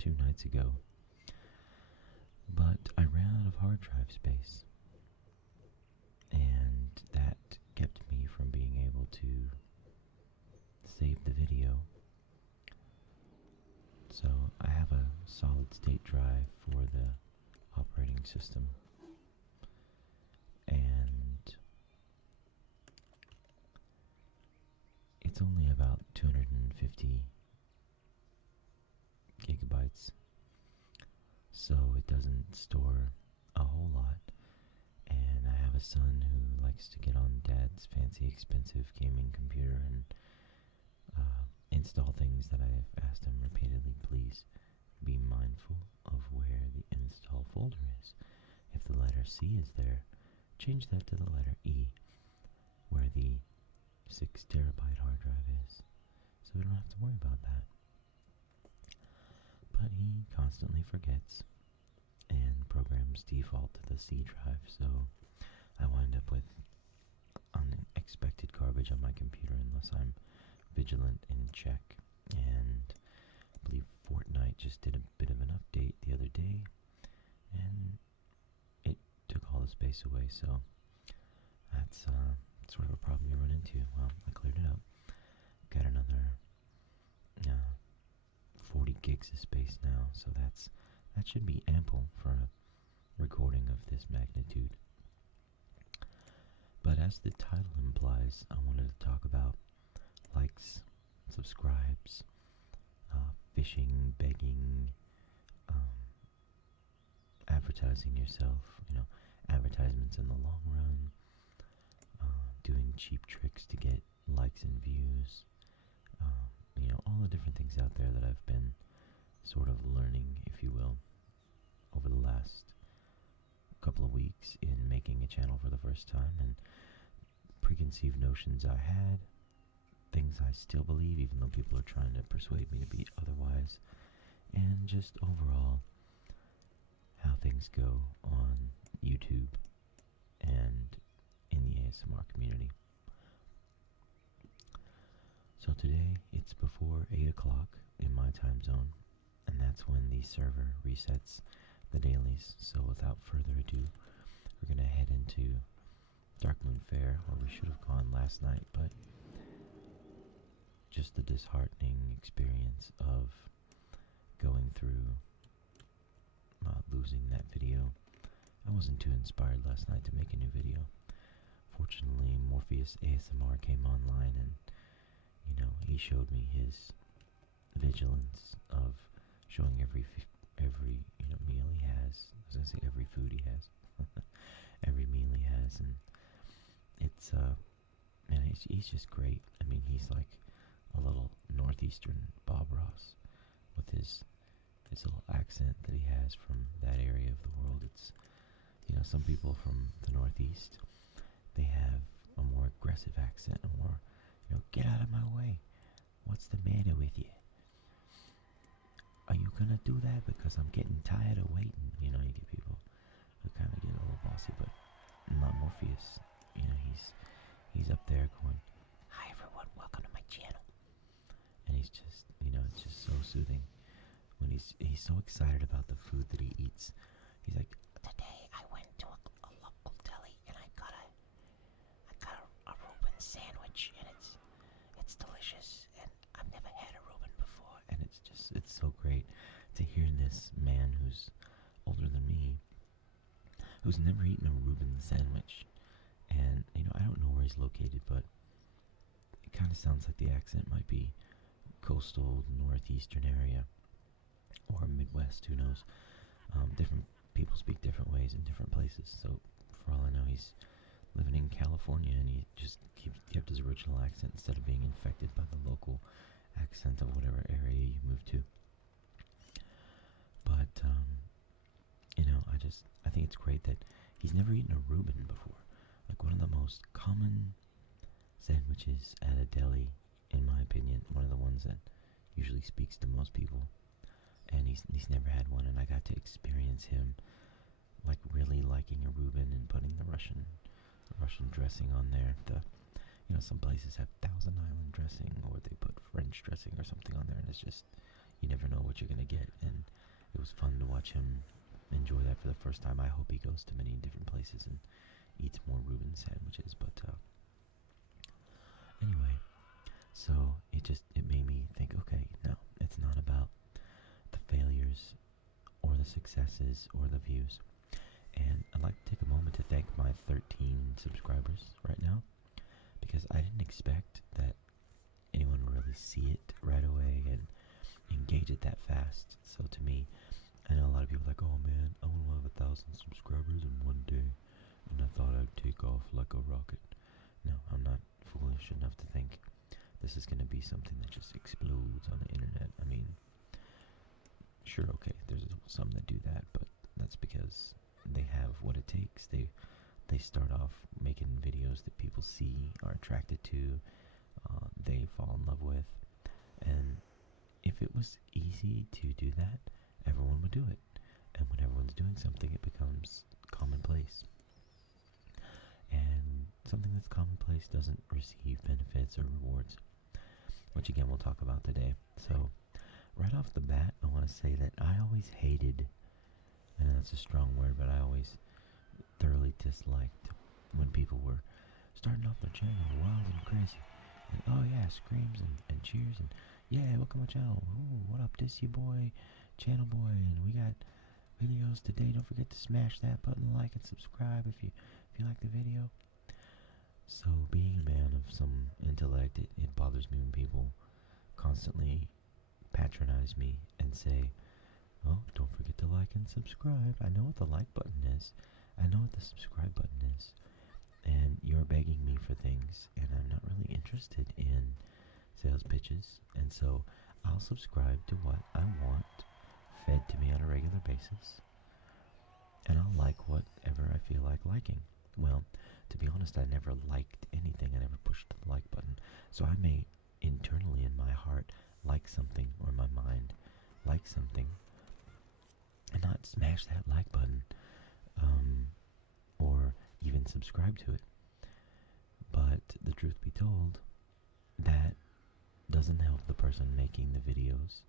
2 nights ago, but I ran out of hard drive space, and that kept me from being able to save the video. So I have a solid state drive for the operating system, and it's only about 250 gigabytes, so it doesn't store a whole lot. And I have a son who likes to get on Dad's fancy, expensive gaming computer and install things that I've asked him repeatedly. Please be mindful of where the install folder is. If the letter C is there, change that to the letter E, where the 6 terabyte hard drive is, so we don't have to worry about that. But he constantly forgets and programs default to the C drive, so I wind up with unexpected garbage on my computer unless I'm vigilant and check. And I believe Fortnite just did a bit of an update the other day, and it took all the space away, so that's sort of a problem you run into. Well, I cleared it up. Got another 40 gigs of space now, so that should be ample for a recording of this magnitude. But as the title implies, I wanted to talk about likes, subscribes, phishing, begging, advertising yourself, advertisements in the long run, doing cheap tricks to get likes and views, all the different things out there that I've been sort of learning, if you will, over the last couple of weeks in making a channel for the first time, and preconceived notions I had, things I still believe even though people are trying to persuade me to be otherwise, and just overall how things go on YouTube and in the ASMR community. So today it's before 8 o'clock in my time zone, and that's when the server resets the dailies. So without further ado, we're going to head into Darkmoon Fair, where we should have gone last night, but just the disheartening experience of going through losing that video. I wasn't too inspired last night to make a new video. Fortunately, Morpheus ASMR came online, and he showed me his vigilance of showing every meal he has. I was gonna say every food he has, every meal he has, and it's man, he's just great. I mean, he's like a little northeastern Bob Ross with his little accent that he has from that area of the world. It's some people from the northeast, they have a more aggressive accent, a more get out of my way. What's the matter with you? Are you gonna do that? Because I'm getting tired of waiting. You get people who kind of get a little bossy, but not Morpheus. He's up there going, "Hi everyone, welcome to my channel," and he's just, it's just so soothing. When he's so excited about the food that he eats, he's like, "Today I went to a local deli and I got a Reuben sandwich, and it's delicious, and I've never had a Reuben before." And it's so great to hear this man who's older than me, who's never eaten a Reuben sandwich. And I don't know where he's located, but it kind of sounds like the accent might be coastal northeastern area or Midwest, who knows. Different people speak different ways in different places, so for all I know, he's living in California, and he just kept his original accent instead of being infected by the local accent of whatever area you move to. But I think it's great that he's never eaten a Reuben before. Like, one of the most common sandwiches at a deli, in my opinion, one of the ones that usually speaks to most people. And he's never had one, and I got to experience him like really liking a Reuben and putting the Russian dressing on there. Some places have Thousand Island dressing, or they put French dressing or something on there, and it's just, you never know what you're gonna get, and it was fun to watch him enjoy that for the first time. I hope he goes to many different places and eats more Reuben sandwiches. But anyway, so it made me think. Okay, no, it's not about the failures or the successes or the views. And I'd like to take a moment to thank my 13 subscribers right now, because I didn't expect that anyone would really see it right away and engage it that fast. So to me, I know a lot of people are like, oh man, I want to have 1,000 subscribers in one day, and I thought I'd take off like a rocket. No, I'm not foolish enough to think this is going to be something that just explodes on the internet. I mean, sure, okay, there's some that do that, but that's because they have what it takes. They start off making videos that people see, are attracted to, they fall in love with, and if it was easy to do that, everyone would do it. And when everyone's doing something, it becomes commonplace. And something that's commonplace doesn't receive benefits or rewards, which again we'll talk about today. So right off the bat, I want to say that I always hated, and that's a strong word, but I always thoroughly disliked when people were starting off their channel wild and crazy. And oh yeah, screams and cheers and yeah, welcome to my channel. Ooh, what up, this your boy, Channel Boy, and we got videos today. Don't forget to smash that button, like and subscribe if you like the video. So being a man of some intellect, it bothers me when people constantly patronize me and say, oh, don't forget to like and subscribe. I know what the like button is. I know what the subscribe button is. And you're begging me for things, and I'm not really interested in sales pitches. And so I'll subscribe to what I want fed to me on a regular basis. And I'll like whatever I feel like liking. Well, to be honest, I never liked anything. I never pushed the like button. So I may internally in my heart like something, or my mind like something, and not smash that like button, or even subscribe to it. But the truth be told, that doesn't help the person making the videos.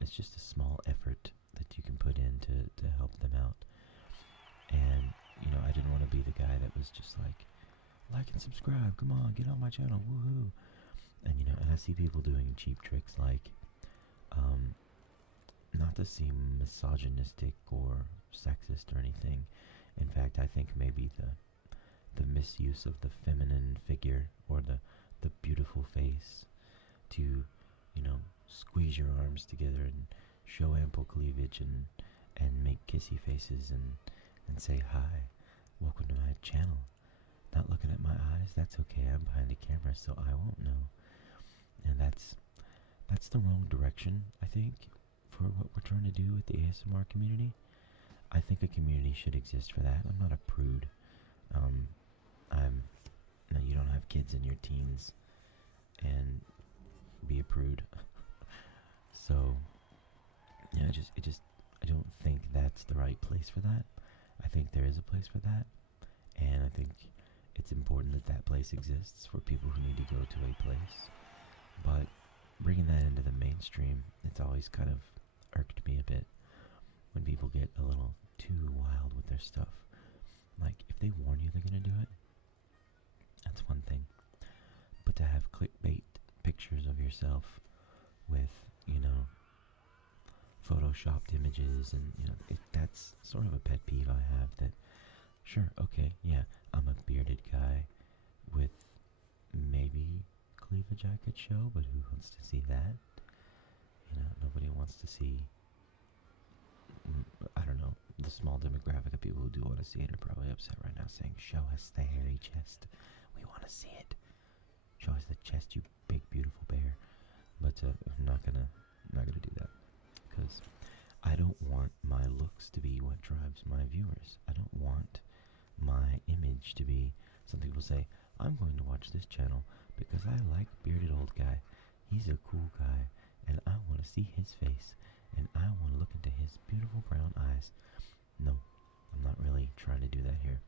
It's just a small effort that you can put in to help them out. And, I didn't want to be the guy that was just like and subscribe, come on, get on my channel, woohoo. And, and I see people doing cheap tricks like, not to seem misogynistic or sexist or anything. In fact, I think maybe the misuse of the feminine figure or the beautiful face to, squeeze your arms together and show ample cleavage and make kissy faces and say, hi, welcome to my channel. Not looking at my eyes, that's okay, I'm behind the camera, so I won't know. And that's the wrong direction, I think, for what we're trying to do with the ASMR community. I think a community should exist for that. I'm not a prude. No, you don't have kids in your teens and be a prude. So, yeah, I don't think that's the right place for that. I think there is a place for that, and I think it's important that that place exists for people who need to go to a place. But bringing that into the mainstream, it's always kind of irked me a bit when people get a little too wild with their stuff. Like, if they warn you they're going to do it, that's one thing. But to have clickbait pictures of yourself with, photoshopped images and, that's sort of a pet peeve I have. That, sure, okay, yeah, I'm a bearded guy with maybe cleavage I could show, but who wants to see that? Nobody wants to see, I don't know, the small demographic of people who do want to see it are probably upset right now saying, show us the hairy chest. We want to see it. Show us the chest, you big, beautiful bear. But I'm not gonna do that, because I don't want my looks to be what drives my viewers. I don't want my image to be something people say, I'm going to watch this channel because I like bearded old guy. He's a cool guy, and I want to see his face, and I want to look into his beautiful brown eyes. No, I'm not really trying to do that here.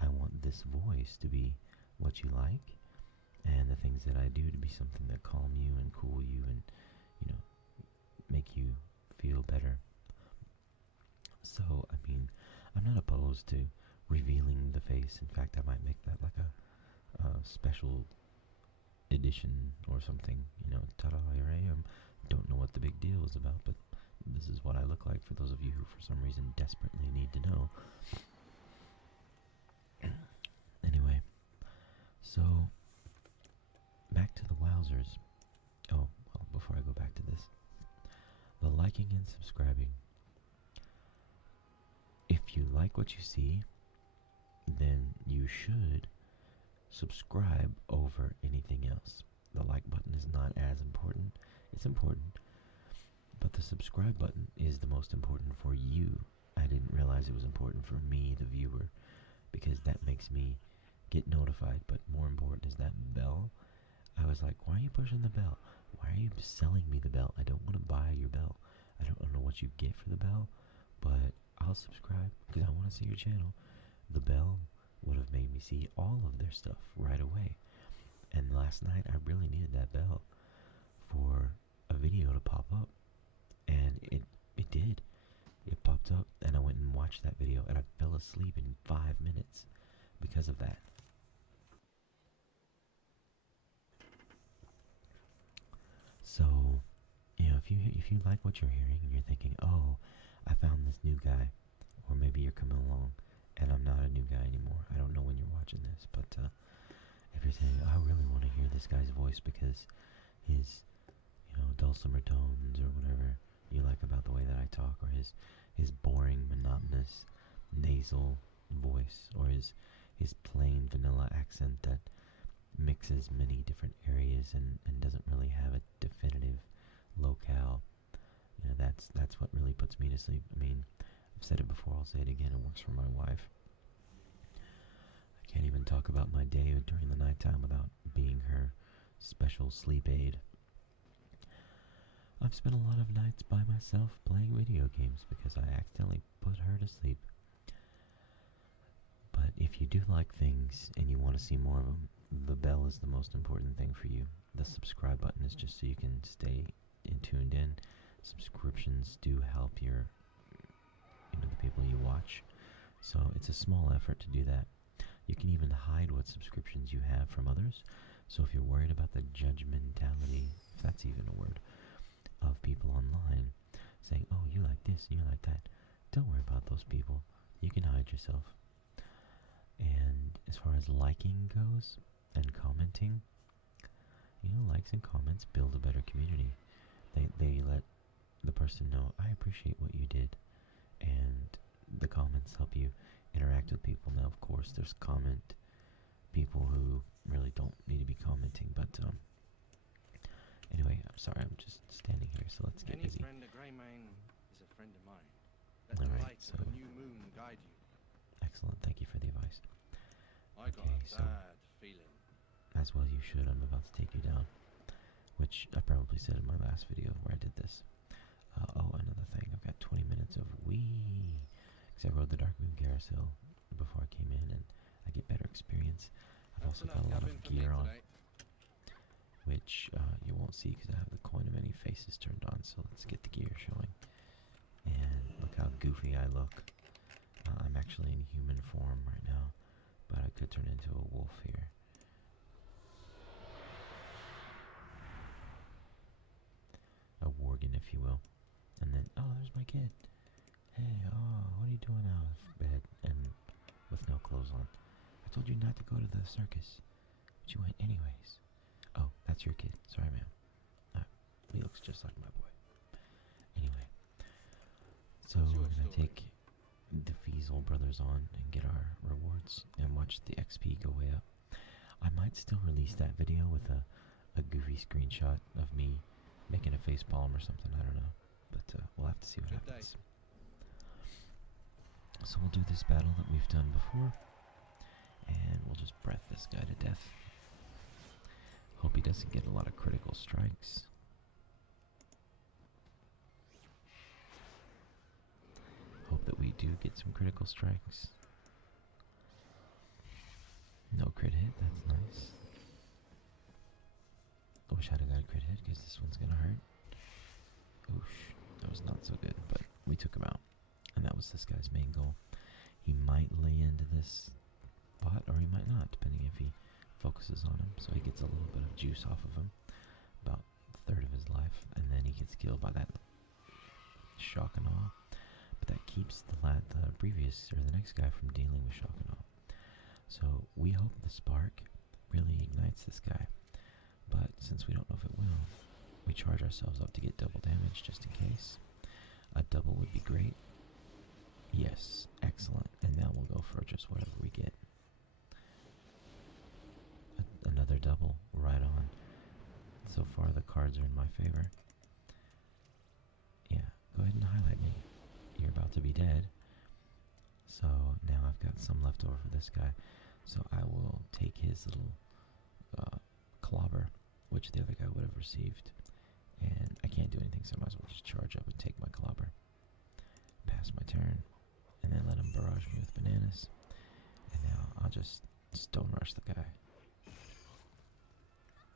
I want this voice to be what you like, and the things that I do to be something that calm you and cool you and, feel better. So, I mean, I'm not opposed to revealing the face. In fact, I might make that like a special edition or something. You know, ta-da, here I am. Don't know what the big deal is about, but this is what I look like for those of you who for some reason desperately need to know. Anyway, so back to the wowzers. Oh, well, before I go back to this, the liking and subscribing. If you like what you see, then you should subscribe over anything else. The like button is not as important. It's important, but the subscribe button is the most important for you. I didn't realize it was important for me, the viewer, because that makes me get notified. But more important is that bell. I was like, why are you pushing the bell? Why are you selling me the bell? I don't want to buy your bell. I don't know what you get for the bell, but I'll subscribe because I want to see your channel. The bell would have made me see all of their stuff right away. And last night I really needed that bell for a video to pop up. And it did. It popped up and I went and watched that video and I fell asleep in 5 minutes because of that. So, you know, if you like what you're hearing and you're thinking, oh, I found this new guy, or maybe you're coming along and I'm not a new guy anymore. I don't know when you're watching this, but if you're saying, I really want to hear this guy's voice because his, you know, dulcimer tones or whatever you like about the way that I talk, or his boring, monotonous, nasal voice, or his plain vanilla accent that mixes many different areas and doesn't really have a definitive locale. You know, that's what really puts me to sleep. I mean, I've said it before, I'll say it again, it works for my wife. I can't even talk about my day during the nighttime without being her special sleep aid. I've spent a lot of nights by myself playing video games because I accidentally put her to sleep. But if you do like things and you want to see more of them, the bell is the most important thing for you. The subscribe button is just so you can stay tuned in. Subscriptions do help the people you watch. So it's a small effort to do that. You can even hide what subscriptions you have from others. So if you're worried about the judgmentality, if that's even a word, of people online saying, oh, you like this and you like that, don't worry about those people. You can hide yourself. And as far as liking goes and commenting, you know, likes and comments build a better community. They let the person know, I appreciate what you did, and the comments help you interact with people. Now, of course, there's people who really don't need to be commenting, but anyway, I'm sorry, I'm just standing here, so let's get busy. Friend of Greymane is a friend of mine. Let the light of the new moon guide you. Excellent, thank you for the advice. I got a bad feeling. As well you should, I'm about to take you down, which I probably said in my last video where I did this. Oh, another thing, I've got 20 minutes of Wii, because I rode the Dark Moon Carousel before I came in, and I get better experience. I've also got a lot of gear on, which you won't see because I have the coin of many faces turned on, so let's get the gear showing. And look how goofy I look. I'm actually in human form right now, but I could turn into a wolf here. A worgen, if you will. And then, oh, there's my kid. Hey, oh, what are you doing out of bed and with no clothes on? I told you not to go to the circus, but you went anyways. Oh, that's your kid. Sorry, ma'am. He looks just like my boy. Anyway, so we're gonna take the Feasel brothers on and get our rewards and watch the XP go way up. I might still release that video with a goofy screenshot of me making a face palm or something. I don't know, but we'll have to see what happens. So we'll do this battle that we've done before, and we'll just breath this guy to death. Hope he doesn't get a lot of critical strikes. Hope that we do get some critical strikes. No crit hit, that's nice. I wish I'd have got a crit hit because this one's gonna hurt. Oosh, that was not so good. took him out. And that was this guy's main goal. He might lay into this bot, or he might not, depending if he focuses on him. So he gets a little bit of juice off of him, about a third of his life, and then he gets killed by that shock and awe. But that keeps the next guy from dealing with shock and awe. So we hope the spark really ignites this guy. But since we don't know if it will, we charge ourselves up to get double damage just in case. A double would be great. Yes, excellent. And now we'll go for just whatever we get. Another double, right on. So far the cards are in my favor. Yeah, go ahead and highlight me. You're about to be dead. So now I've got some left over for this guy. So I will take his little clobber, which the other guy would have received. And I can't do anything, so I might as well just charge up and take my clobber. Pass my turn. And then let him barrage me with bananas. And now I'll just stone rush the guy.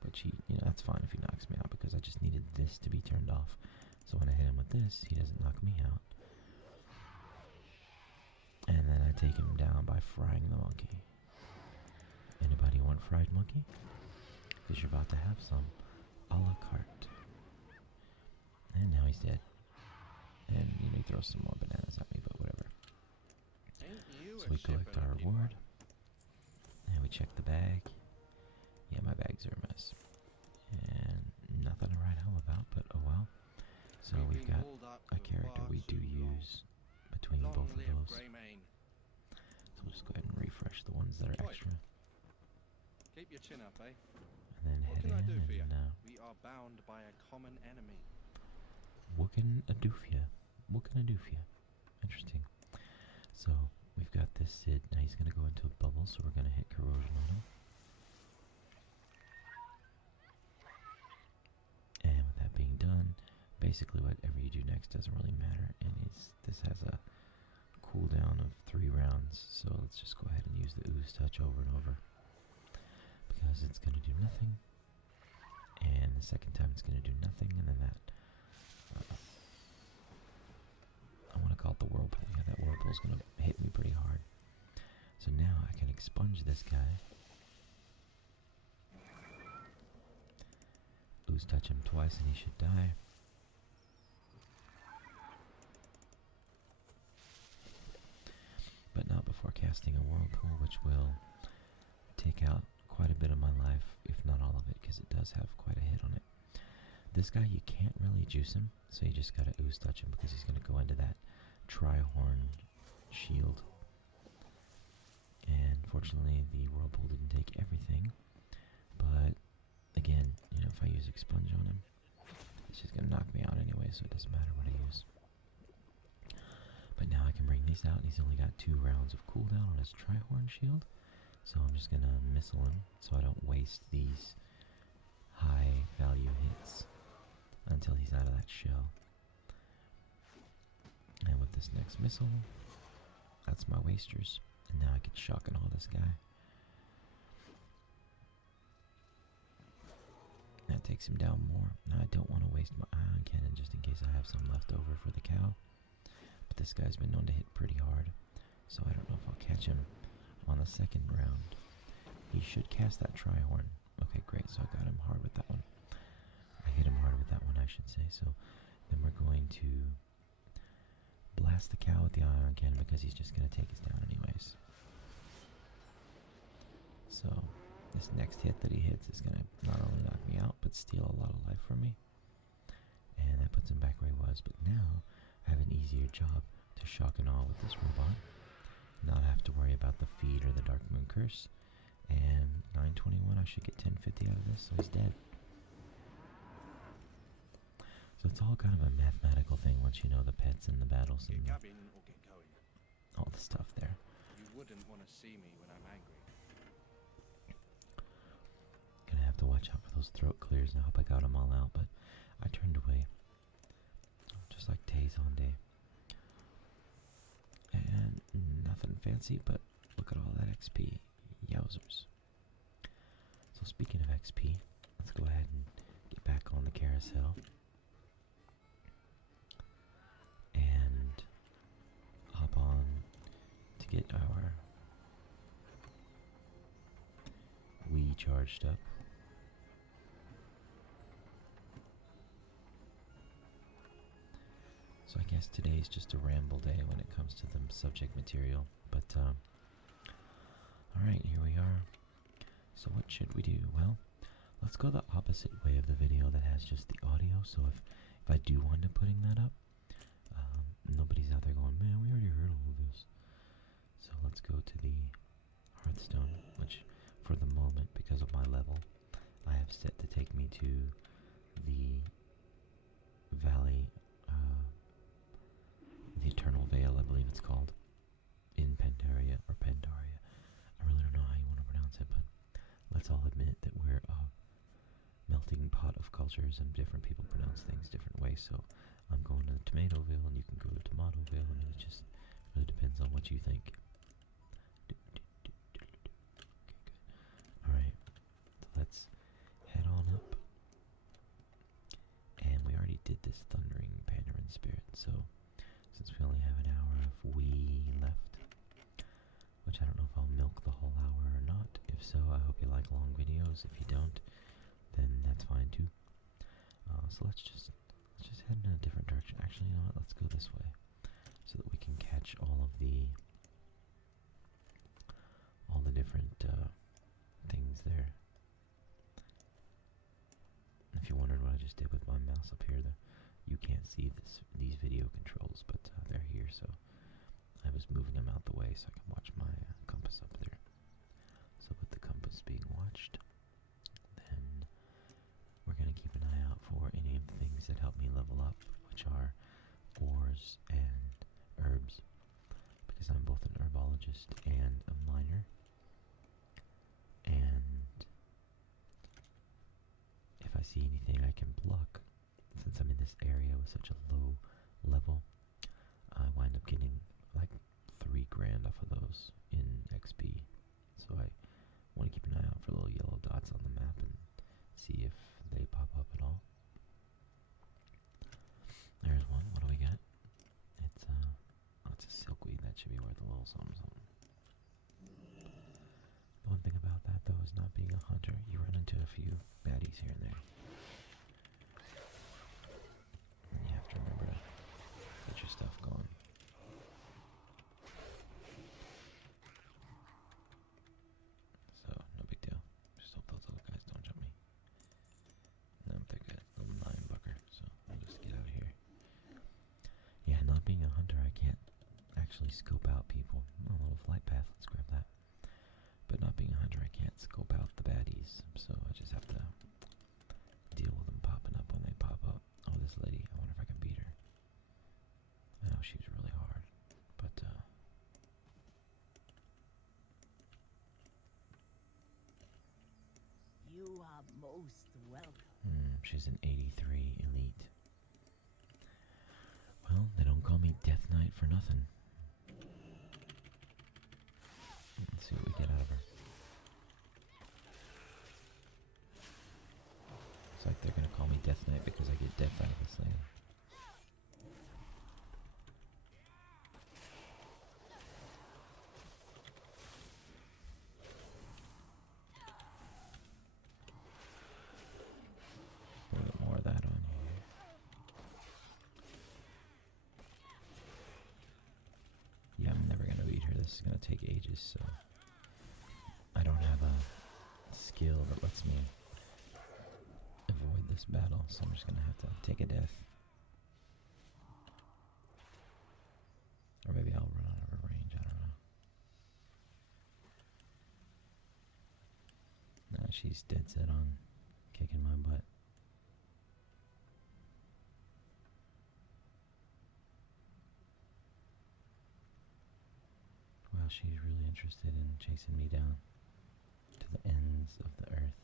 Which that's fine if he knocks me out, because I just needed this to be turned off. So when I hit him with this, he doesn't knock me out. And then I take him down by frying the monkey. Anybody want fried monkey? Because you're about to have some a la carte. And now he's dead. And he throws some more bananas at me, but whatever. So we collect our reward. And we check the bag. Yeah, my bags are a mess. And nothing to write home about, but oh well. So we've got a character we do use between both of those. So we'll just go ahead and refresh the ones that are extra. Keep your chin up, eh? And then What head can I do in for you? and We are bound by a common enemy. what can I do for you? What can I do for you? Interesting. So we've got this Sid. Now he's going to go into a bubble, so we're going to hit corrosion on him. And with that being done, basically whatever you do next doesn't really matter. And this has a cooldown of 3 rounds, so let's just go ahead and use the ooze touch over and over, because it's going to do nothing. And the second time it's going to do nothing, and then that I want to call it the whirlpool. Yeah, that whirlpool is going to hit me pretty hard. So now I can expunge this guy. Ooze touch him twice and he should die. But not before casting a whirlpool, which will take out quite a bit of my life, if not all of it, because it does have quite a hit on it. This guy, you can't really juice him, so you just gotta ooze touch him, because he's gonna go into that tri-horn shield. And fortunately, the whirlpool didn't take everything, but again, if I use expunge on him, it's just gonna knock me out anyway, so it doesn't matter what I use. But now I can bring these out, and he's only got 2 rounds of cooldown on his tri-horn shield, so I'm just gonna missile him so I don't waste these high value hits until he's out of that shell. And with this next missile, that's my wasters, and now I can shock and awe this guy. That takes him down more. Now I don't want to waste my ion cannon just in case I have some left over for the cow. But this guy's been known to hit pretty hard, so I don't know if I'll catch him on the second round. He should cast that tri-horn. Okay, great, so I got him hard with that one. I hit him hard with that one, I should say. So then we're going to blast the cow with the ion cannon, because he's just going to take us down anyways. So this next hit that he hits is going to not only knock me out, but steal a lot of life from me. And that puts him back where he was. But now I have an easier job to shock and awe with this robot. Not have to worry about the feed or the Dark Moon Curse. And 921, I should get 1050 out of this, so he's dead. So it's all kind of a mathematical thing once you know the pets and the battles and Get gabbing or get going. all the stuff there. You wouldn't want to see me when I'm angry. Gonna have to watch out for those throat clears. I hope I got them all out, but I turned away. Just like Tay's on day. And nothing fancy, but look at all that XP. Yowzers. So speaking of XP, let's go ahead and get back on the carousel. And get our Wii charged up. So I guess today's just a ramble day when it comes to the subject material. But, alright, here we are. So what should we do? Well, let's go the opposite way of the video that has just the audio. So if I do wind up putting that up, nobody's out there going, man, we already heard all of this. So let's go to the Hearthstone, which for the moment, because of my level, I have set to take me to the Valley, the Eternal Vale, I believe it's called, in Pandaria, or Pandaria. I really don't know how you want to pronounce it, but let's all admit that we're a melting pot of cultures and different people pronounce things different ways. So I'm going to Tomatoville and you can go to Tomatoville. I mean, it just really depends on what you think. Okay, good. Alright, so let's head on up. And we already did this Thundering Pandarin Spirit, so since we only have an hour of Wii left, which I don't know if I'll milk the whole hour or not. If so, I hope you like long videos. If you don't, then that's fine too. So let's just head in a different direction. Actually, you know what? Let's go this way, so that we can catch all the different things there. If you wondered what I just did with my mouse up here, you can't see these video controls, but they're here. So I was moving them out the way so I can watch my compass up there. So with the compass being watched, then we're going to keep an eye out for any of the things that help me level up, which are ores and herbs, because I'm both an herbologist and a miner. And if I see anything I can pluck, since I'm in this area with such a low level, I wind up getting like 3 grand off of those in XP. So I want to keep an eye out for little yellow dots on the map and see if they pop up at all. There's one. What do we got? It's it's a silkweed. That should be worth a little something. The one thing about that though is not being a hunter, you run into a few baddies here and there. And you have to remember to get your stuff going. So, no big deal. Just hope those little guys don't jump me. No, they're good. Little 9-bucker, so I'll just get out of here. Yeah, not being a hunter, I can't actually scope out people. Oh, a little flight path, let's grab that. But not being a hunter, I can't scope out the baddies, so I just have to deal with them popping up when they pop up. Oh, this lady, I wonder if I can beat her. I know she's really hard, but You are most welcome. She's an 83 elite. Well, they don't call me Death Knight for nothing. Let's see what we get out of her. It's like they're gonna call me Death Knight because I get death out of this lady. A little bit more of that on here. Yeah, I'm never gonna beat her. This is gonna take ages, so I don't have a skill that lets me avoid this battle, so I'm just gonna have to take a death. Or maybe I'll run out of her range, I don't know. No, she's dead set on kicking my butt. Wow, she's really interested in chasing me down to the ends of the earth.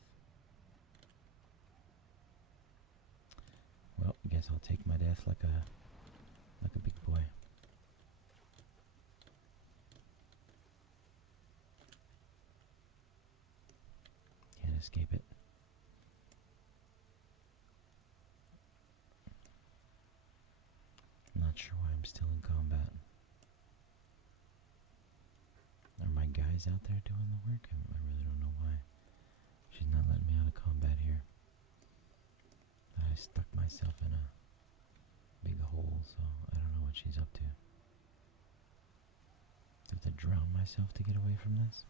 Well, I guess I'll take my death like a big boy. Can't escape it. Not sure why I'm still in combat. guy's out there doing the work. I really don't know why. She's not letting me out of combat here. I stuck myself in a big hole, so I don't know what she's up to. Do I have to drown myself to get away from this?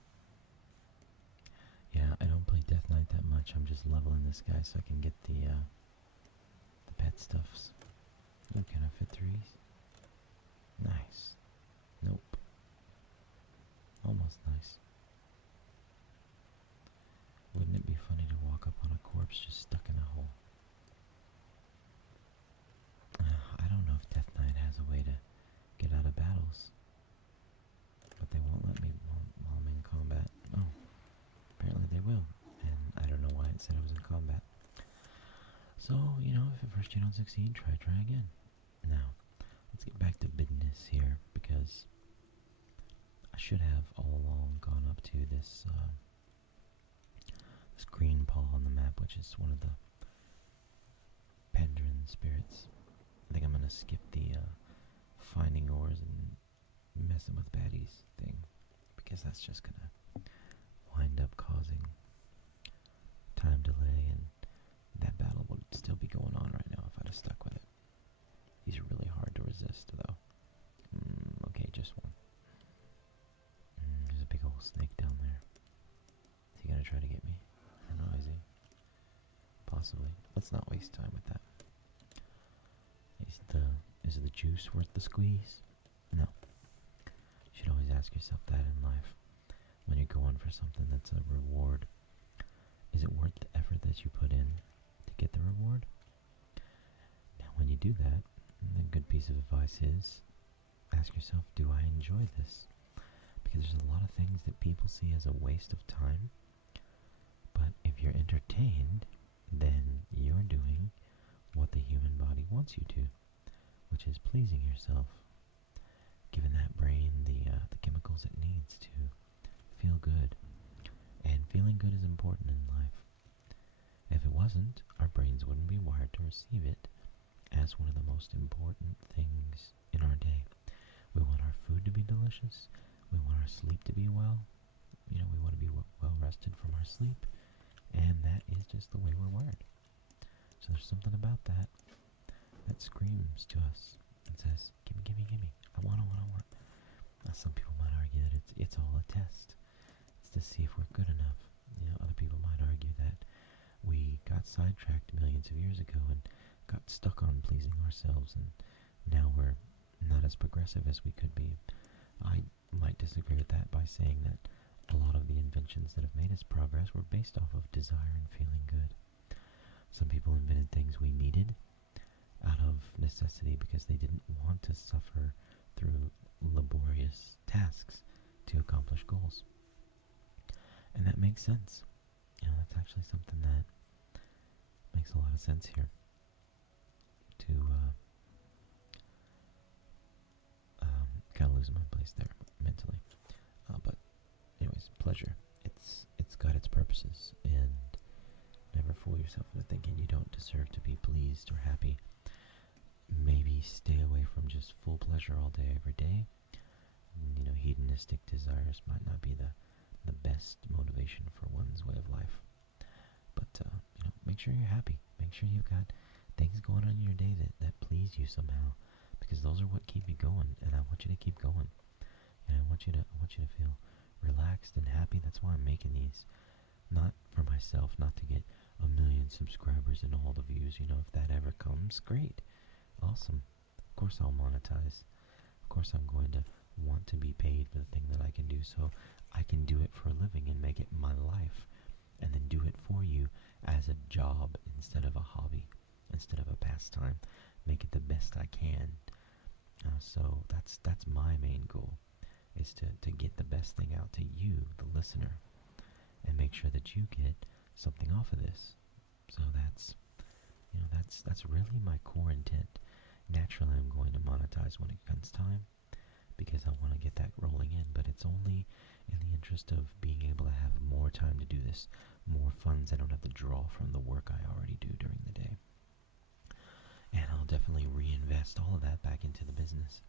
Yeah, I don't play Death Knight that much. I'm just leveling this guy so I can get the pet stuffs. Ooh, can I fit threes? Nice. Nope. Almost nice. Wouldn't it be funny to walk up on a corpse just stuck in a hole? I don't know if Death Knight has a way to get out of battles. But they won't let me while I'm in combat. Oh. Apparently they will. And I don't know why it said I was in combat. So, you know, if at first you don't succeed, try again. Now, let's get back to business here, because I should have all along gone up to this this green paw on the map, which is one of the Pandaren spirits. I think I'm going to skip the finding ores and messing with baddies thing, because that's just going to wind up causing time delay, and that battle would still be going on right now if I'd have stuck with it. These are really hard to resist, though. Okay, just one. There's a big old snake down there. Is he gonna try to get me? I don't know, is he? Possibly. Let's not waste time with that. Is the juice worth the squeeze? No. You should always ask yourself that in life. When you're going for something that's a reward, is it worth the effort that you put in to get the reward? Now, when you do that, a good piece of advice is, ask yourself, do I enjoy this? Because there's a lot of things that people see as a waste of time, but if you're entertained, then you're doing what the human body wants you to, which is pleasing yourself, giving that brain the chemicals it needs to feel good. And feeling good is important in life. If it wasn't, our brains wouldn't be wired to receive it as one of the most important things in our day. We want our food to be delicious. We want our sleep to be well. You know, we want to be well rested from our sleep. And that is just the way we're wired. So there's something about that screams to us and says, gimme, gimme, gimme. I want. Now, some people might argue that it's all a test. It's to see if we're good enough. You know, other people might argue that we got sidetracked millions of years ago and got stuck on pleasing ourselves, and now we're not as progressive as we could be. I might disagree with that by saying that a lot of the inventions that have made us progress were based off of desire and feeling good. Some people invented things we needed out of necessity because they didn't want to suffer through laborious tasks to accomplish goals. And that makes sense. You know, that's actually something that makes a lot of sense here. To kind of losing my place there mentally. But anyways, pleasure. It's got its purposes, and never fool yourself into thinking you don't deserve to be pleased or happy. Maybe stay away from just full pleasure all day, every day. You know, hedonistic desires might not be the best motivation for one's way of life. But, you know, make sure you're happy. Make sure you've got things going on in your day that please you somehow, because those are what keep you going, and I want you to keep going. And I want you to feel relaxed and happy. That's why I'm making these. Not for myself, not to get 1 million subscribers and all the views. You know, if that ever comes, great. Awesome. Of course I'll monetize. Of course I'm going to want to be paid for the thing that I can do, so I can do it for a living and make it my life, and then do it for you as a job instead of a hobby, instead of a pastime. Make it the best I can. So that's my main goal, is to get the best thing out to you, the listener, and make sure that you get something off of this. So that's really my core intent. Naturally, I'm going to monetize when it comes time, because I want to get that rolling in, but it's only in the interest of being able to have more time to do this, more funds I don't have to draw from the work I already do during the day. And I'll definitely reinvest all of that back into the business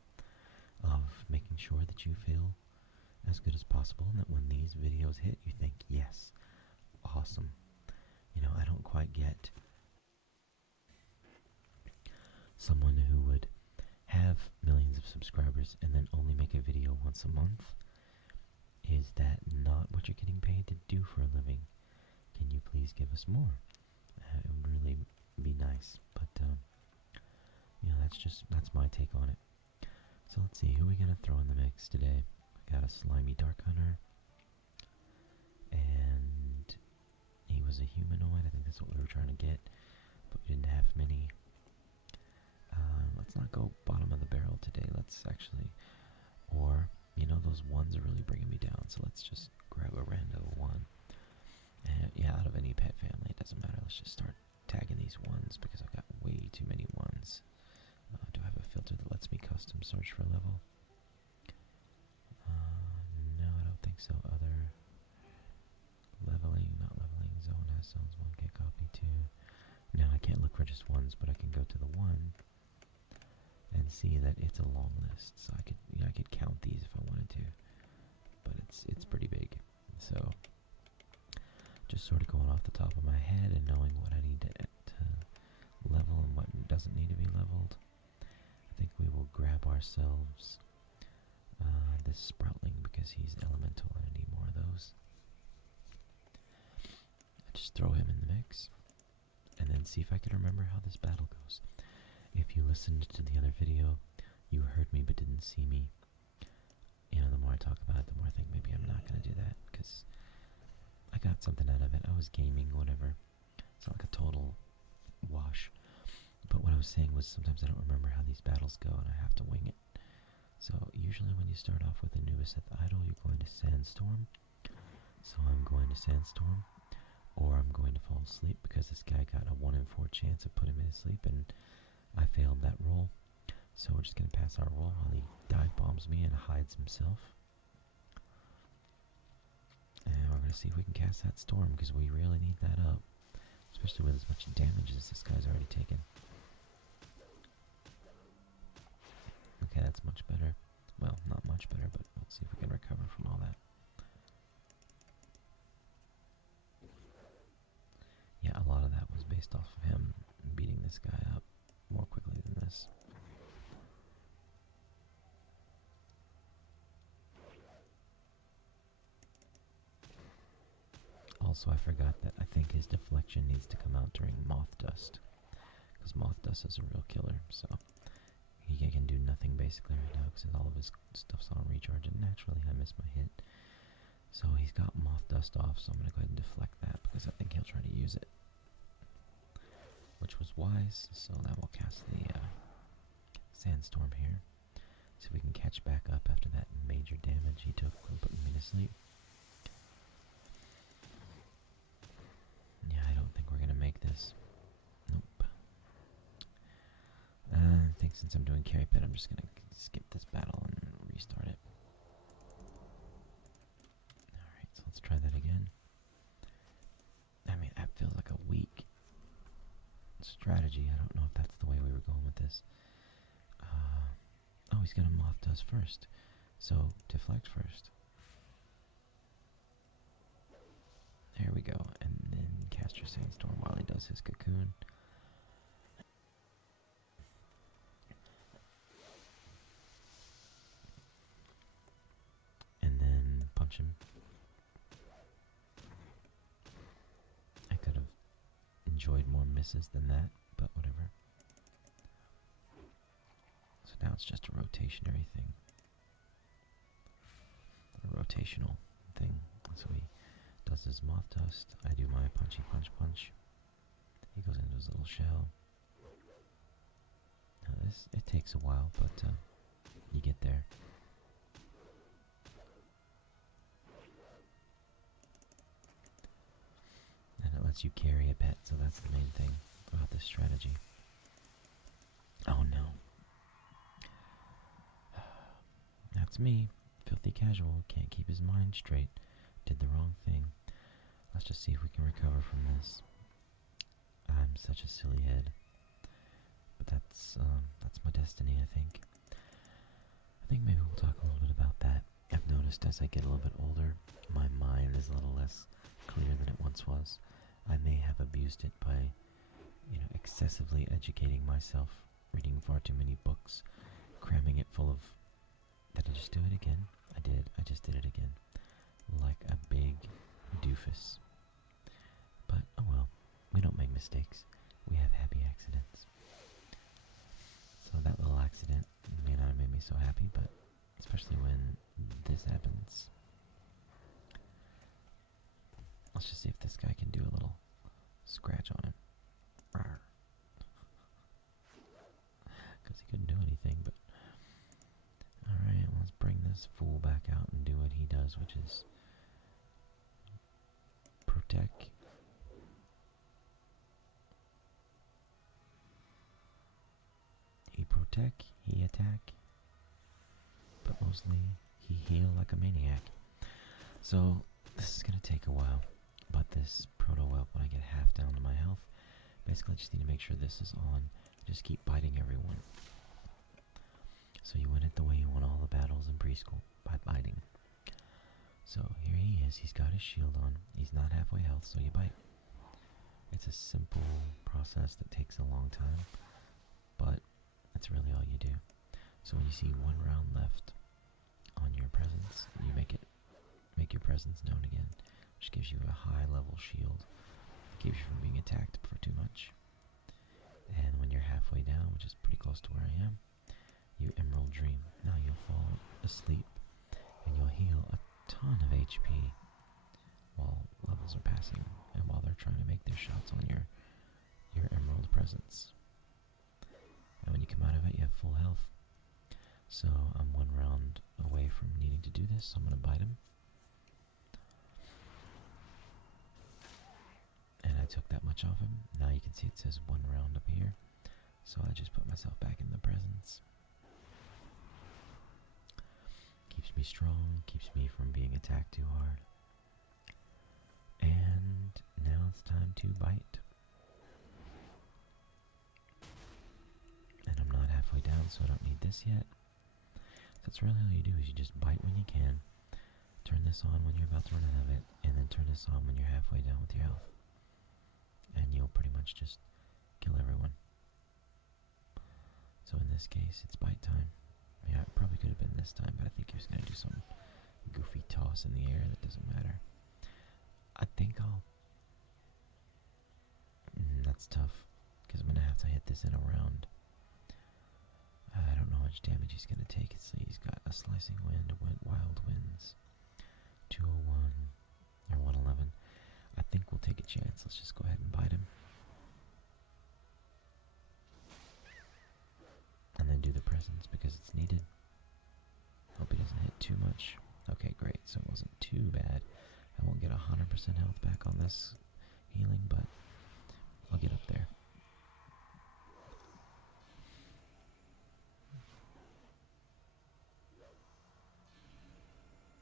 of making sure that you feel as good as possible, and that when these videos hit, you think, yes, awesome. You know, I don't quite get someone who would have millions of subscribers and then only make a video once a month. Is that not what you're getting paid to do for a living? Can you please give us more? It would really be nice, but you know, that's my take on it. So let's see, who are we gonna throw in the mix today? I got a slimy dark hunter, and he was a humanoid. I think that's what we were trying to get, but we didn't have many. Let's not go bottom of the barrel today. Let's actually, or you know, those ones are really bringing me down. So let's just grab a rando one. And yeah, out of any pet family, it doesn't matter. Let's just start tagging these ones because I've got way too many ones. Do I have a filter that lets me custom search for a level? No, I don't think so. Other leveling, not leveling. Zone has zones 1, get copy 2. No, I can't look for just ones, but I can go to the one and see that it's a long list. So I could, you know, I could count these if I wanted to, but it's pretty big. So just sort of going off the top of my head and knowing what I need to level and what doesn't need to be leveled. I think we will grab ourselves this Sproutling because he's elemental and I need more of those. I just throw him in the mix and then see if I can remember how this battle goes. If you listened to the other video, you heard me but didn't see me. You know, the more I talk about it, the more I think maybe I'm not going to do that because I got something out of it. I was gaming, whatever. It's not like a total wash. But what I was saying was sometimes I don't remember how these battles go and I have to wing it. So usually when you start off with Anubis at the idol, you're going to Sandstorm. So I'm going to Sandstorm, or I'm going to fall asleep because this guy got a 1 in 4 chance of putting me to sleep and I failed that roll. So we're just going to pass our roll while he dive bombs me and hides himself. And we're going to see if we can cast that storm because we really need that up. Especially with as much damage as this guy's already taken. Okay, that's much better. Well, not much better, but let's see if we can recover from all that. Yeah, a lot of that was based off of him beating this guy up more quickly than this. Also, I forgot that I think his deflection needs to come out during Moth Dust. Because Moth Dust is a real killer, so he can do nothing basically right now because all of his stuff's on recharge, and naturally I missed my hit. So he's got Moth Dust off, so I'm going to go ahead and deflect that because I think he'll try to use it. Which was wise, so now we'll cast the Sandstorm here. See if we can catch back up after that major damage he took from putting me to sleep. Yeah, I don't think we're going to make this. Nope. I think since I'm doing carry pet, I'm just going to skip this battle and restart it. Alright, so let's try that again. I mean, that feels like a weak strategy. I don't know if that's the way we were going with this. Oh, he's going to Moth Dust first. So, deflect first. There we go. And then cast your Sandstorm while he does his cocoon. And then punch him. I could have enjoyed more misses than that, but whatever. So now it's just a rotationary thing. A rotational thing. So he does his Moth Dust. I do my punchy punch. He goes into his little shell. Now this, it takes a while, but you get there. And it lets you carry a pet, so that's the main thing about this strategy. Oh no. That's me. Filthy casual. Can't keep his mind straight. Did the wrong thing. Let's just see if we can recover from this. I'm such a silly head. But that's my destiny, I think. I think maybe we'll talk a little bit about that. I've noticed noticed as I get a little bit older, my mind is a little less clear than it once was. I may have abused it by, excessively educating myself, reading far too many books, cramming it full of... Did I just do it again? I did. I just did it again. Like a big doofus. But, oh well. We don't make mistakes. We have happy accidents. So that little accident may not have made me so happy, but especially when this happens. Let's just see if this guy can do a little scratch on him. Because he couldn't do anything, but... Alright, let's bring this fool back out and do what he does, which is... protect. He protect, he attack, but mostly he heal like a maniac. So, this is going to take a while, but this proto-whelp, when I get half down to my health, basically I just need to make sure this is on. Just keep biting everyone. So you win it the way you won all the battles in preschool, by biting. So here he is, he's got his shield on, he's not halfway health, so you bite. It's a simple process that takes a long time, but that's really all you do. So when you see one round left on your presence, you make your presence known again, which gives you a high level shield, keeps you from being attacked for too much. And when you're halfway down, which is pretty close to where I am, you emerald dream. Now you'll fall asleep and you'll heal a ton of HP while levels are passing and while they're trying to make their shots on your emerald presence. And when you come out of it, you have full health. So I'm one round away from needing to do this, so I'm going to bite him. And I took that much off him. Now you can see it says 1 round up here. So I just put myself back in the presence. Keeps me strong, keeps me from being attacked too hard. And now it's time to bite. And I'm not halfway down, so I don't need this yet. So that's really all you do, is you just bite when you can. Turn this on when you're about to run out of it, and then turn this on when you're halfway down with your health. And you'll pretty much just kill everyone. So in this case, it's bite time. Yeah, it probably could have been this time, but I think he was going to do some goofy toss in the air that doesn't matter. I think I'll... that's tough, because I'm going to have to hit this in a round. I don't know how much damage he's going to take. He's got a slicing wind, wild winds, 201, or 111. I think we'll take a chance. Let's just go ahead and bite him. And then do the presence because it's needed. Hope he doesn't hit too much. Okay, great. So it wasn't too bad. I won't get 100% health back on this healing, but I'll get up there.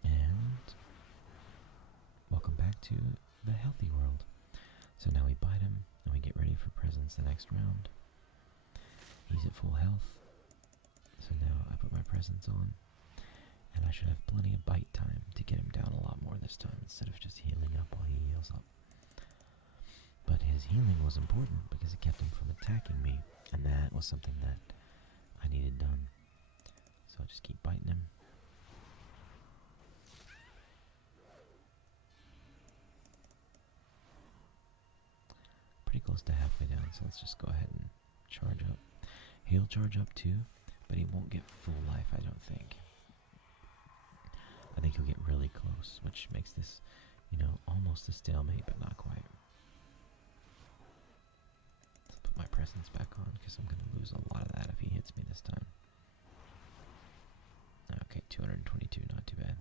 And welcome back to the healthy world. So now we bite him, and we get ready for presence the next round. He's at full health. So now I put my presence on, and I should have plenty of bite time to get him down a lot more this time, instead of just healing up while he heals up. But his healing was important because it kept him from attacking me, and that was something that I needed done. So I'll just keep biting him. Pretty close to halfway down, so let's just go ahead and charge up. He'll charge up too, but he won't get full life, I don't think. I think he'll get really close, which makes this, almost a stalemate, but not quite. Let's put my presence back on, because I'm going to lose a lot of that if he hits me this time. Okay, 222, not too bad.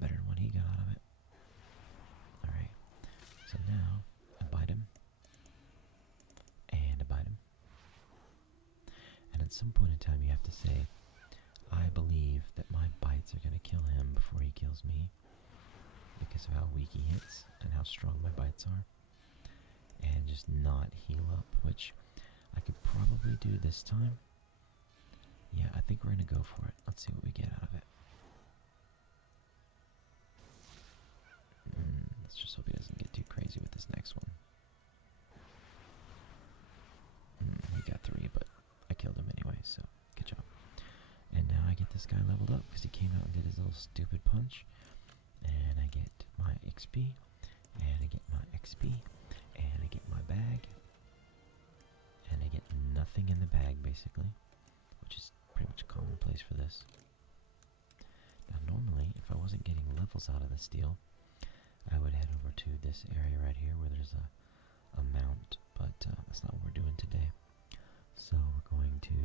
Better than what he got out of it. Alright, so now, I bite him. And I bite him. And at some point in time you have to say, I believe that my bites are going to kill him before he kills me, because of how weak he hits and how strong my bites are, and just not heal up, which I could probably do this time. Yeah, I think we're going to go for it. Let's see what we get out of it. Let's just hope he doesn't get too crazy with this next one. He got 3, but I killed him anyway, so good job. And now I get this guy leveled up because he came out and did his little stupid punch. And I get my XP, and I get my XP, and I get my bag, and I get nothing in the bag, basically, which is pretty much commonplace for this. Now, normally, if I wasn't getting levels out of the steel, I would head over to this area right here where there's a mount, but that's not what we're doing today. So we're going to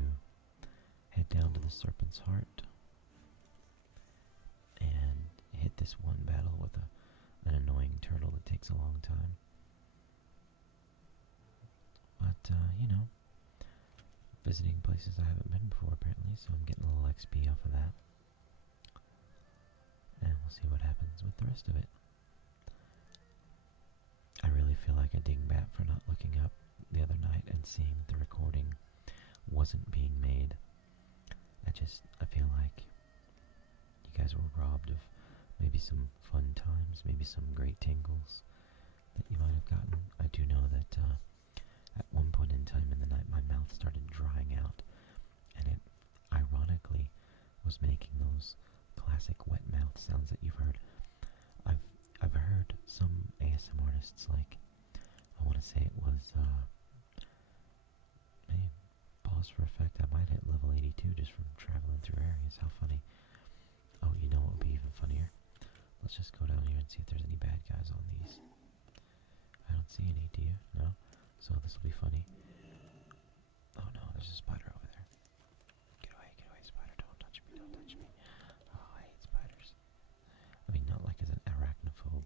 head down to the Serpent's Heart and hit this one battle with an annoying turtle that takes a long time. But, you know, visiting places I haven't been before apparently, so I'm getting a little XP off of that. And we'll see what happens with the rest of it. I really feel like a dingbat for not looking up the other night and seeing that the recording wasn't being made. I feel like you guys were robbed of maybe some fun times, maybe some great tingles that you might have gotten. I do know that at one point in time in the night, my mouth started drying out, and it ironically was making those classic wet mouth sounds that you've heard. I've heard some ASM artists, like, I want to say it was, hey, pause for effect, I might hit level 82 just from traveling through areas. How funny. Oh, you know what would be even funnier? Let's just go down here and see if there's any bad guys on these. I don't see any, do you? No? So this will be funny. Oh no, there's a spider over there. Get away, spider, don't touch me, don't touch me. Oh, I hate spiders. I mean, not like as an arachnophobe,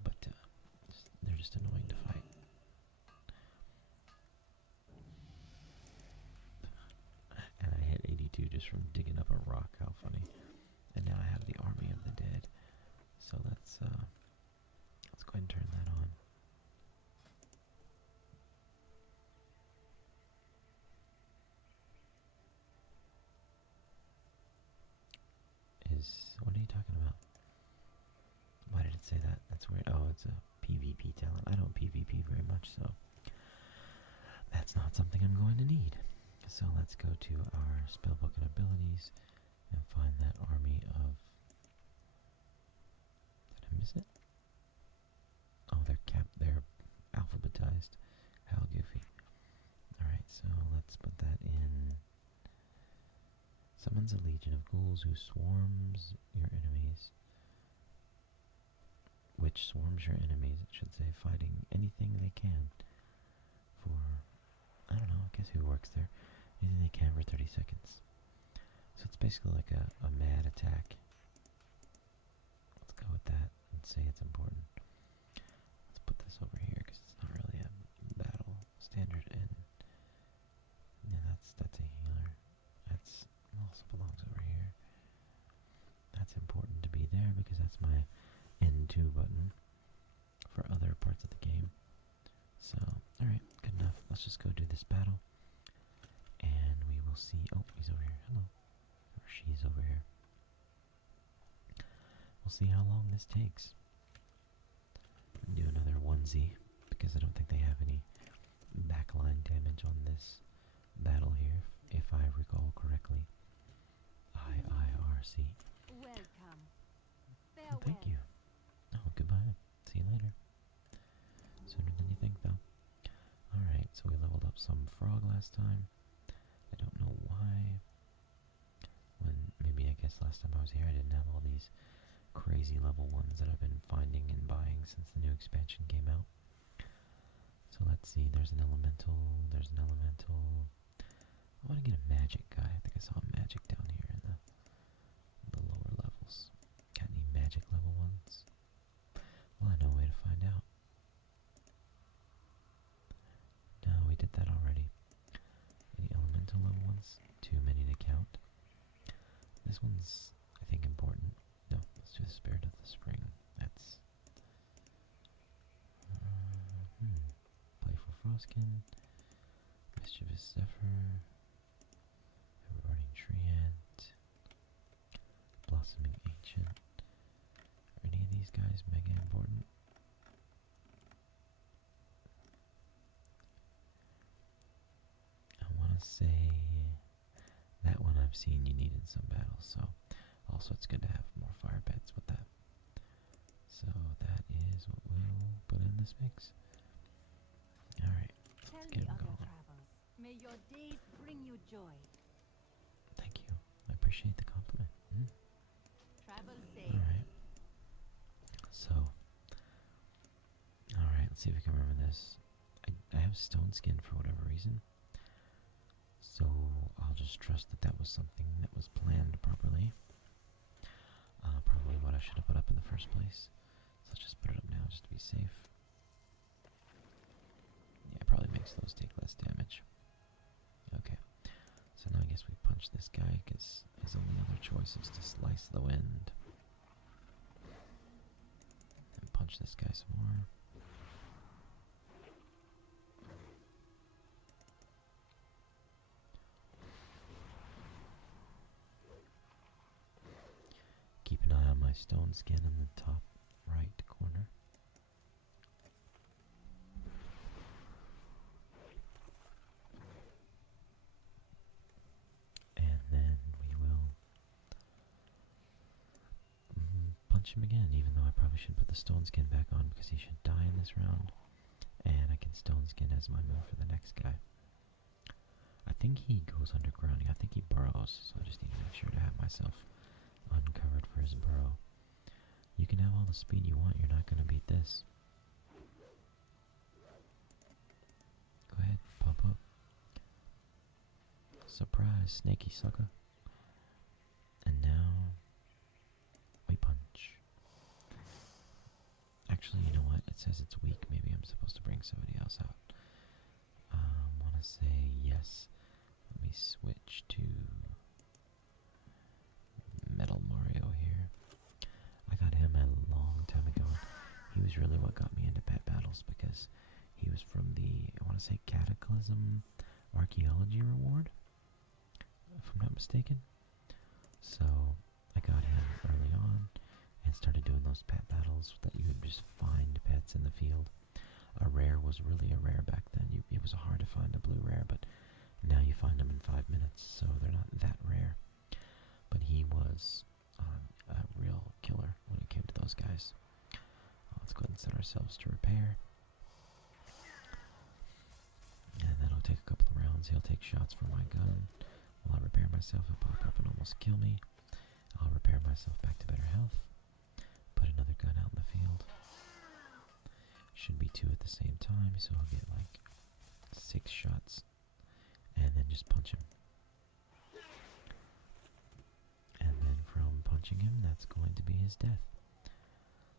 but they're just annoying to fight. And I hit 82 just from digging up a rock. How funny. And now I have the Army of the Dead. So let's go ahead and turn that on. What are you talking about? Why did it say that? That's weird. Oh, it's a PvP talent. I don't PvP very much, so that's not something I'm going to need. So let's go to our spellbook and abilities and find that army of... Did I miss it? Oh, they're alphabetized. How goofy. Alright, so let's put that in. Summons a legion of ghouls who swarms your enemies. Which swarms your enemies, it should say, fighting anything they can for, I don't know, I guess who works there. Anything they can for 30 seconds. So it's basically like a mad attack. Let's go with that and say it's important. Let's put this over here because it's not really a battle standard, and yeah, that's a healer. That's also belongs over here. That's important to be there because that's my N2 button for other parts of the game. So, alright, good enough. Let's just go do this battle. And we will see. Oh, he's over here. Hello. Or she's over here. We'll see how long this takes. Do another onesie because I don't think they have any backline damage on this battle here, if I recall correctly. IIRC. Welcome. Oh, Farewell. thank you. Oh, goodbye. See you later. Sooner than you think, though. Alright, so we leveled up some frog last time. I don't know why. Maybe I guess last time I was here I didn't have all these crazy level ones that I've been finding and buying since the new expansion came out. So let's see, there's an elemental. I want to get a magic guy. I think I saw a magic down here in the lower levels. Got any magic level ones? Well, I know a way to find out. No, we did that already. Any elemental level ones? Too many to count. This one's, I think, important. No, let's do the Spirit of the Spring. That's... Playful Frostkin. Mischievous Zephyr. Everburning Treant. Blossoming Ancient. Are any of these guys mega important? I've seen you need in some battles, so also it's good to have more fire pets with that. So that is what we'll put in this mix. Alright, Tell get me 'em of your going. travels. May your days bring you joy. Thank you. I appreciate the compliment. Travel safe. Alright. So, alright, let's see if we can remember this. I have stone skin for whatever reason. So I'll just trust that that was something that was planned properly. Probably what I should have put up in the first place. So let's just put it up now just to be safe. Yeah, it probably makes those take less damage. Okay. So now I guess we punch this guy because his only other choice is to slice the wind. And punch this guy some more. Keep an eye on my stone skin in the top right corner. And then we will punch him again, even though I probably should put the stone skin back on because he should die in this round. And I can stone skin as my move for the next guy. I think he goes underground. I think he burrows, so I just need to make sure to have myself uncovered for his burrow. You can have all the speed you want, you're not going to beat this. Go ahead, pop up. Surprise, snaky sucker. And now we punch. Actually, you know what? It says it's weak. Maybe I'm supposed to bring somebody else out. Want to say yes. Let me switch to Metal Mario here. I got him a long time ago. He was really what got me into pet battles because he was from the, I want to say, Cataclysm Archaeology Reward, if I'm not mistaken. So I got him early on and started doing those pet battles that you would just find pets in the field. A rare was really a rare back then. It was hard to find a blue rare, but now you find them in 5 minutes, so they're not that rare. But he was a real killer when it came to those guys. Let's go ahead and set ourselves to repair. And that'll take a couple of rounds. He'll take shots from my gun. While I repair myself, he'll pop up and almost kill me. I'll repair myself back to better health. Put another gun out in the field. Should be 2 at the same time, so I'll get like 6 shots. And then just punch him. And then from punching him, that's going to be his death.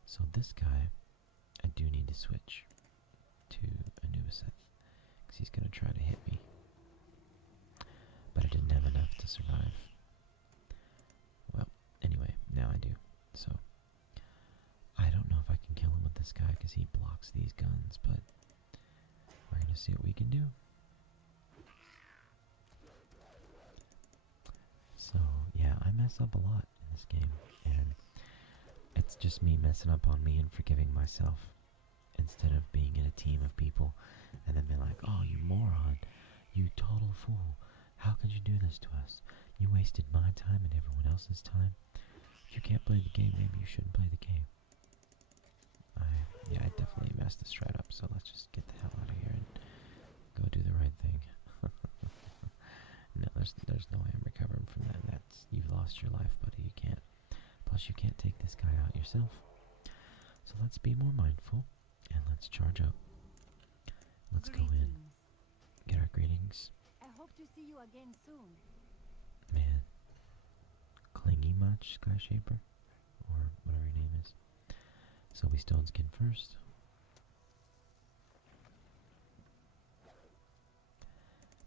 So this guy, I do need to switch to Anubiseth, because he's going to try to hit me. But I didn't have enough to survive. Well, anyway, now I do. So, I don't know if I can kill him with this guy, because he blocks these guns, but we're going to see what we can do. So, yeah, I mess up a lot in this game, and it's just me messing up on me and forgiving myself, instead of being in a team of people, and then being like, oh, you moron, you total fool, how could you do this to us? You wasted my time and everyone else's time. If you can't play the game, maybe you shouldn't play the game. I definitely messed this strat up, so let's just get the hell out of here and go do the right thing. No, there's no way I'm recovering from that. You've lost your life, buddy. You can't. Plus, you can't take this guy out yourself. So let's be more mindful, and let's charge up. Let's go in, get our greetings. I hope to see you again soon. Man, clingy much, Skyshaper? Or whatever your name is. So we stone skin first.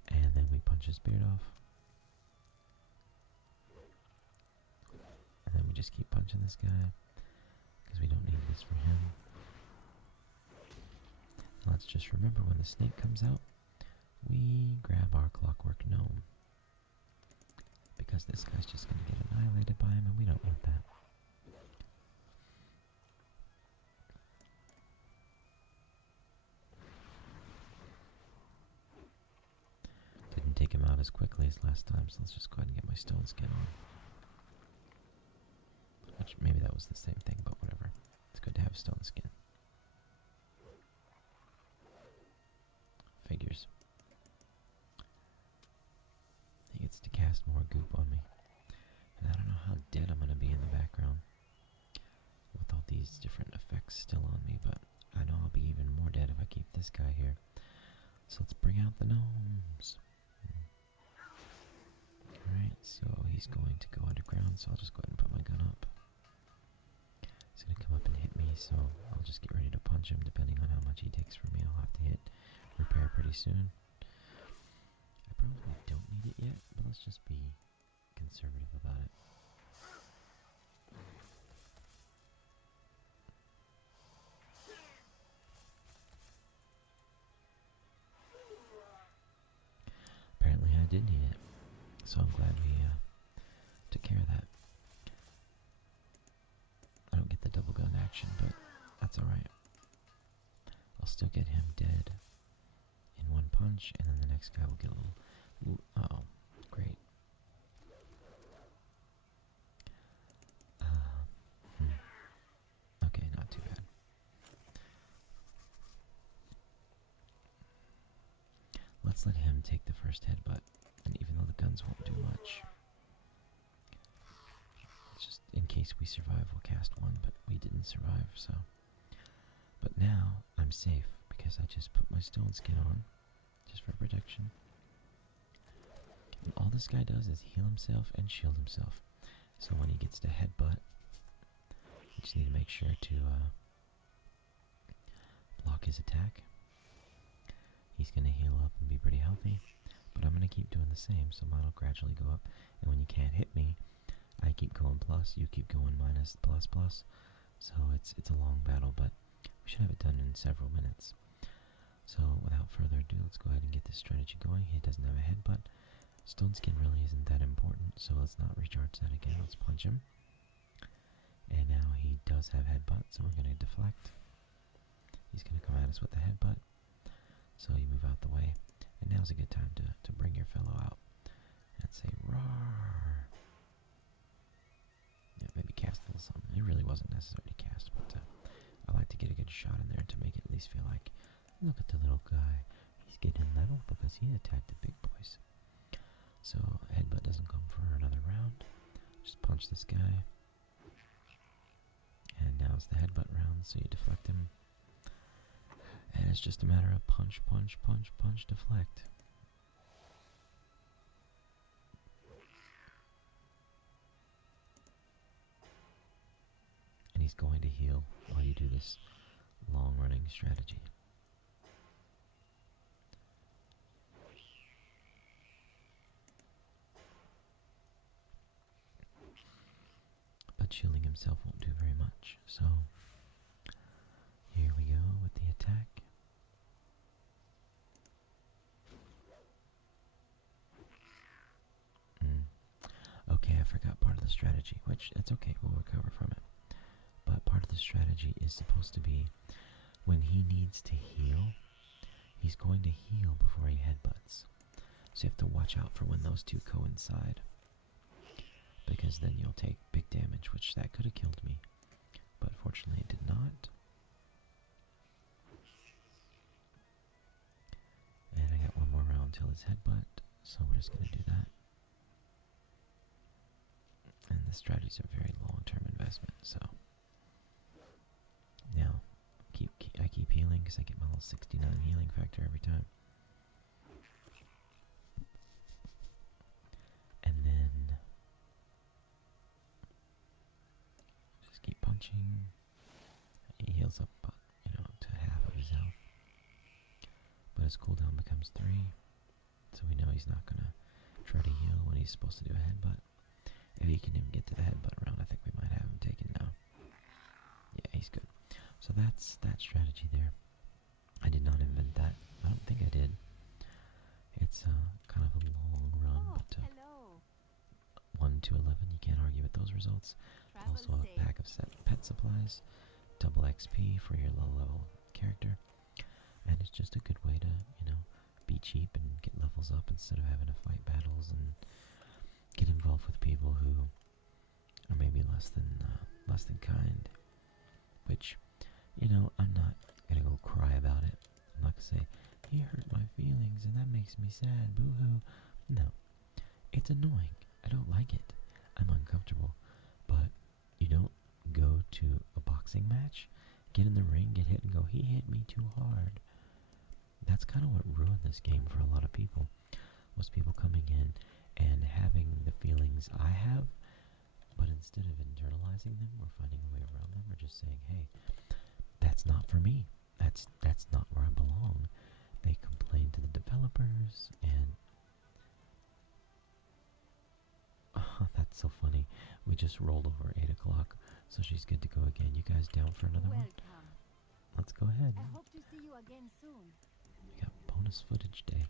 And then we punch his beard off. And then we just keep punching this guy, because we don't need this for him. Let's just remember, when the snake comes out, we grab our clockwork gnome. Because this guy's just going to get annihilated by him, and we don't want that. Didn't take him out as quickly as last time, so let's just go ahead and get my stone skin on. Which, maybe that was the same thing, but whatever. It's good to have stone skin. Figures. He gets to cast more goop on me. And I don't know how dead I'm going to be in the background with all these different effects still on me, but I know I'll be even more dead if I keep this guy here. So let's bring out the gnomes. Alright, so he's going to go underground, so I'll just go ahead and put my gun up. He's going to come up and hit me, so I'll just get ready to punch him depending on how much he takes from me. I'll have to hit repair pretty soon. I probably don't need it yet, but let's just be conservative about it. Apparently I did need it, so I'm glad we took care of that. I don't get the double gun action, but that's alright. I'll still get him dead in one punch, and then the next guy will get a little... Uh-oh. Great. Okay, not too bad. Let's let him take the first headbutt, and even though the guns won't do much, it's just in case we survive, we'll cast one, but we didn't survive, so... But now, I'm safe, because I just put my stone skin on, just for protection. And all this guy does is heal himself and shield himself. So when he gets to headbutt, you just need to make sure to block his attack. He's going to heal up and be pretty healthy, but I'm going to keep doing the same, so mine will gradually go up. And when you can't hit me, I keep going plus, you keep going minus, plus, plus. So it's a long battle, but we should have it done in several minutes. So without further ado, let's go ahead and get this strategy going. He doesn't have a headbutt. Stone skin really isn't that important, so let's not recharge that again. Let's punch him. And now he does have headbutt, so we're going to deflect. He's going to come at us with the headbutt. So you move out the way. And now's a good time to bring your fellow out and say, "Roar." Yeah, maybe cast a little something. It really wasn't necessary to cast, but I like to get a good shot in there to make it at least feel like, look at the little guy. He's getting level because he attacked the big boys. So headbutt doesn't come for another round. Just punch this guy. And now it's the headbutt round, so you deflect him. And it's just a matter of punch, punch, punch, punch, deflect. And he's going to heal while you do this long-running strategy. But shielding himself won't do very much, so here we go with the attack. Okay, I forgot part of the strategy, which, it's okay, we'll recover from it. But part of the strategy is supposed to be, when he needs to heal, he's going to heal before he headbutts. So you have to watch out for when those two coincide, because then you'll take big damage, which that could have killed me. But fortunately it did not. And I got one more round till his headbutt, so we're just going to do that. And the strategies are very long-term investment, so... Now, I keep healing because I get my little 69 healing factor every time. And then... just keep punching. He heals up, to half of his health. But his cooldown becomes 3. So we know he's not going to try to heal when he's supposed to do a headbutt. If he can even get to the headbutt round, I think we might have him taken now. Yeah, he's good. So that's that strategy there. I did not invent that. I don't think I did. It's kind of a long run, but 1 to 11, you can't argue with those results. Also a pack of pet supplies, double XP for your low level character, and it's just a good way to, be cheap and get levels up instead of having to fight battles and get involved with people who are maybe less than kind. Which, I'm not gonna go cry about it. I'm not gonna say he hurt my feelings and that makes me sad. Boo hoo. No, it's annoying. I don't like it. I'm uncomfortable. But you don't go to a boxing match, get in the ring, get hit, and go, he hit me too hard. That's kind of what ruined this game for a lot of people, was people coming in and having the feelings I have, but instead of internalizing them or finding a way around them or just saying, hey, that's not for me, that's not where I belong, they complain to the developers, and that's so funny. We just rolled over 8 o'clock, so she's good to go again. You guys down for another one? Welcome. Let's go ahead. I hope to see you again soon. We got bonus footage day.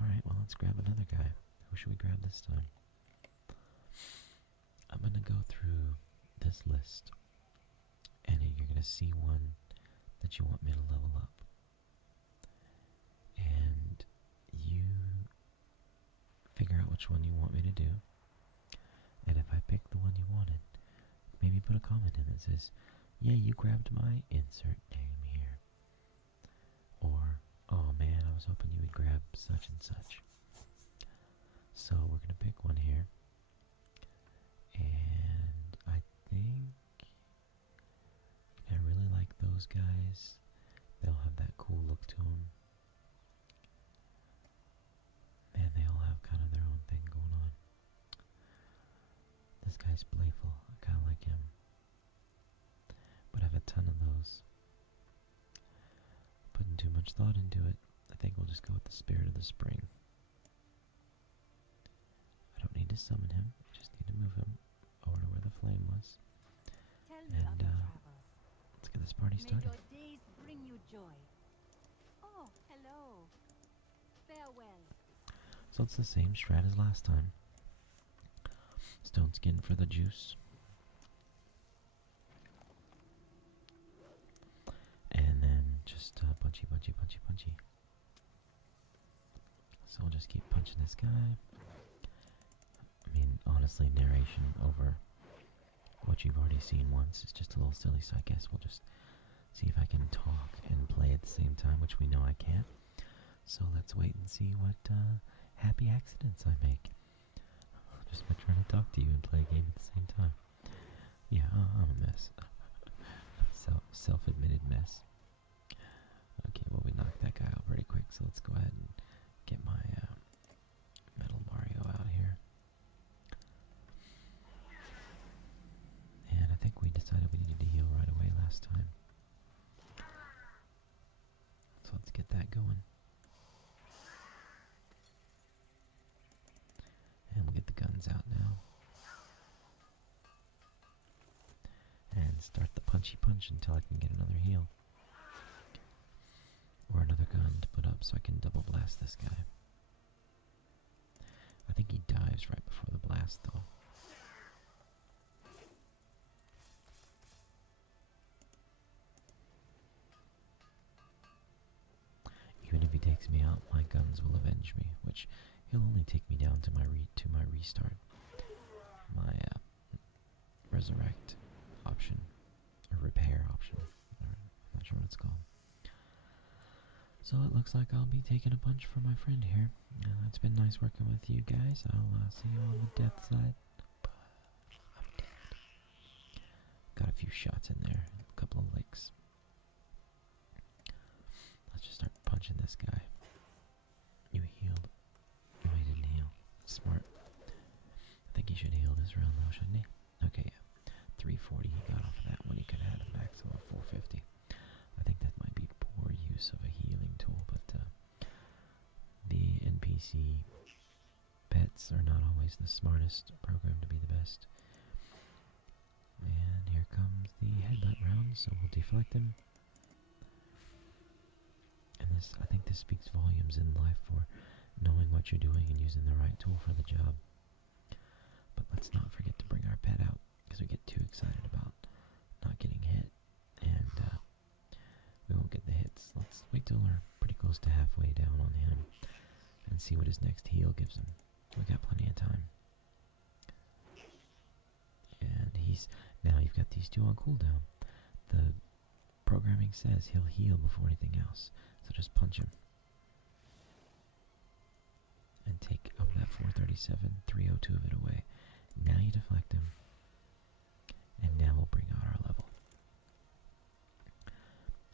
Alright, well, let's grab another guy. Who should we grab this time? I'm going to go through this list, and you're going to see one that you want me to level up. And you figure out which one you want me to do. And if I pick the one you wanted, maybe put a comment in that says, yeah, you grabbed my insert name here. Or, oh man, I was hoping you would grab such and such. So we're going to pick one here. And I think I really like those guys. They'll have that cool look to them. Man, they all have kind of their own thing going on. This guy's playful. I kind of like him. But I have a ton of those. Putting too much thought into it. I think we'll just go with the Spirit of the Spring. I don't need to summon him. I just need to move him over to where the flame was. Tell me of And your travels. let's get this party May started. your days bring you joy. Oh, hello. Farewell. So it's the same strat as last time. Stone skin for the juice. And then just punchy, punchy, punchy, punchy. So we'll just keep punching this guy. I mean, honestly, narration over what you've already seen once is just a little silly, so I guess we'll just see if I can talk and play at the same time, which we know I can't. So let's wait and see what happy accidents I make. Just by trying to talk to you and play a game at the same time. Yeah, I'm a mess. Self-admitted mess. Okay, well, we knocked that guy out pretty quick, so let's go ahead and get my Metal Mario out here. And I think we decided we needed to heal right away last time. So let's get that going. And we'll get the guns out now. And start the punchy punch until I can get another heal. Or another gun to put up so I can double blast this guy. I think he dives right before the blast though. Even if he takes me out, my guns will avenge me, which he'll only take me down to my restart. My resurrect option, or repair option. I'm not sure what it's called. So it looks like I'll be taking a punch from my friend here. It's been nice working with you guys. I'll see you on the death side. But I'm dead. Got a few shots in there, a couple of licks. Let's just start punching this guy. You healed. No, he didn't heal. Smart. I think he should heal this round though, shouldn't he? Okay, yeah. 340 he got off of that one. He could have had a maximum of 450. I think that might be poor use of a healing tool, but the NPC pets are not always the smartest program to be the best. And here comes the headbutt round, so we'll deflect him. And this, I think this speaks volumes in life for knowing what you're doing and using the right tool for the job. But let's not forget to bring our pet out, because we get too excited about not getting hit, and we won't get the hits. Let's wait till we're pretty close to halfway down on him. and see what his next heal gives him. We got plenty of time. And now you've got these two on cooldown. The programming says he'll heal before anything else, so just punch him. And take of that 437, 302 of it away. Now you deflect him. And now we'll bring out our level.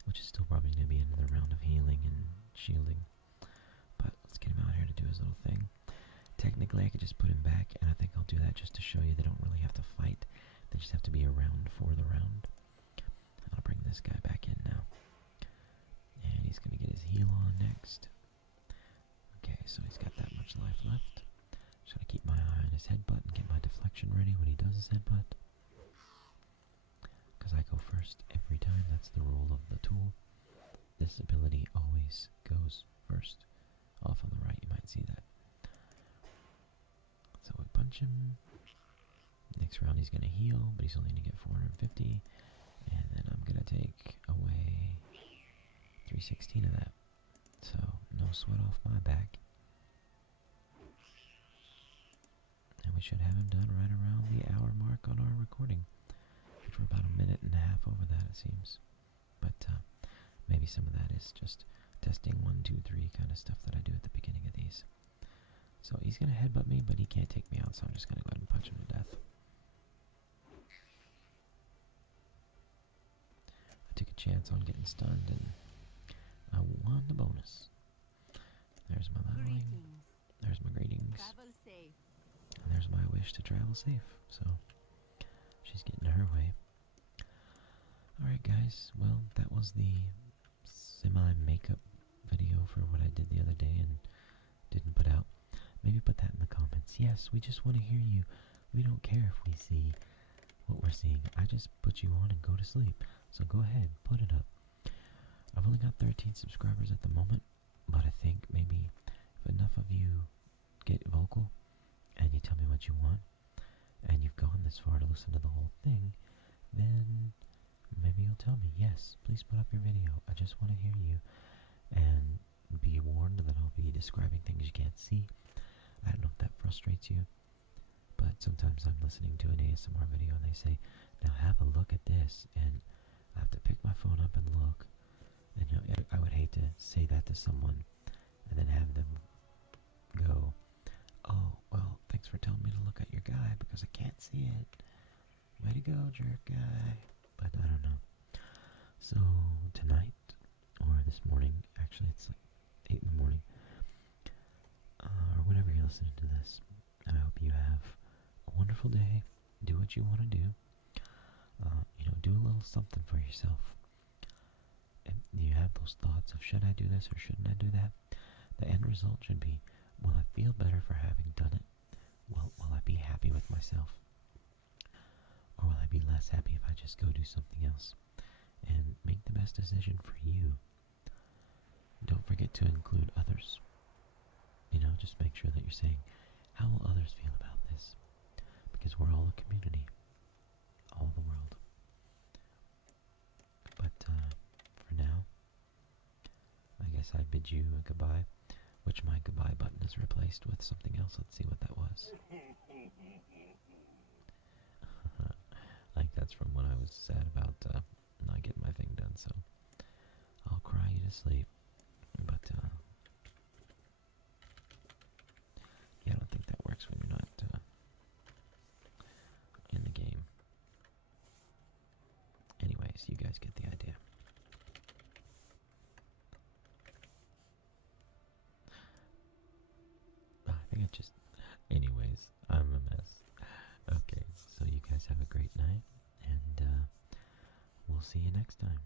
Which is still probably going to be another round of healing and shielding. But let's get him out here to do his little thing. Technically, I could just put him back, and I think I'll do that just to show you they don't really have to fight. They just have to be around for the round. I'll bring this guy back in now. And he's going to get his heal on next. Okay, so he's got that much life left. Just got to keep my eye on his headbutt and get my deflection ready when he does his headbutt. Because I go first every time. That's the rule of the tool. This ability always goes first. Off on the right, you might see that. So we punch him. Next round he's going to heal, but he's only going to get 450. And then I'm going to take away 316 of that. So, no sweat off my back. And we should have him done right around the hour mark on our recording. Which we're about a minute and a half over that, it seems. But maybe some of that is just testing 1, 2, 3 kind of stuff that I do at the beginning of these. So he's going to headbutt me, but he can't take me out, so I'm just going to go ahead and punch him to death. I took a chance on getting stunned, and I won the bonus. There's my leveling. There's my greetings. Travel safe. And there's my wish to travel safe. So she's getting her way. Alright guys, well that was the semi-makeup video for what I did the other day and didn't put out. Maybe put that in the comments. Yes, we just want to hear you. We don't care if we see what we're seeing. I just put you on and go to sleep. So go ahead, put it up. I've only got 13 subscribers at the moment, but I think maybe if enough of you get vocal and you tell me what you want, and you've gone this far to listen to the whole thing, then maybe you'll tell me, yes, please put up your video. I just want to hear you. And be warned that I'll be describing things you can't see. I don't know if that frustrates you, but sometimes I'm listening to an ASMR video and they say, now have a look at this, and I have to pick my phone up and look. And you know, I would hate to say that to someone and then have them go, oh, well, thanks for telling me to look at your guy because I can't see it. Way to go, jerk guy. But I don't know. So tonight, or this morning, actually it's like 8 in the morning, or whenever you're listening to this, I hope you have a wonderful day. Do what you want to do. Do a little something for yourself. And you have those thoughts of, should I do this or shouldn't I do that? The end result should be, will I feel better for having done it? Will I be happy with myself? Or will I be less happy if I just go do something else? And make the best decision for you. Don't forget to include others. Just make sure that you're saying, how will others feel about this? Because we're all a community. All the world. But for now, I guess I bid you a goodbye, which my goodbye button is replaced with something else. Let's see what that was. I think that's from when I was sad about not getting my thing done, so I'll cry you to sleep. But yeah, I don't think that works when you're not in the game. Anyways, you guys get the idea. I think I just... Anyways, I'm a mess. Okay, so you guys have a great night, and we'll see you next time.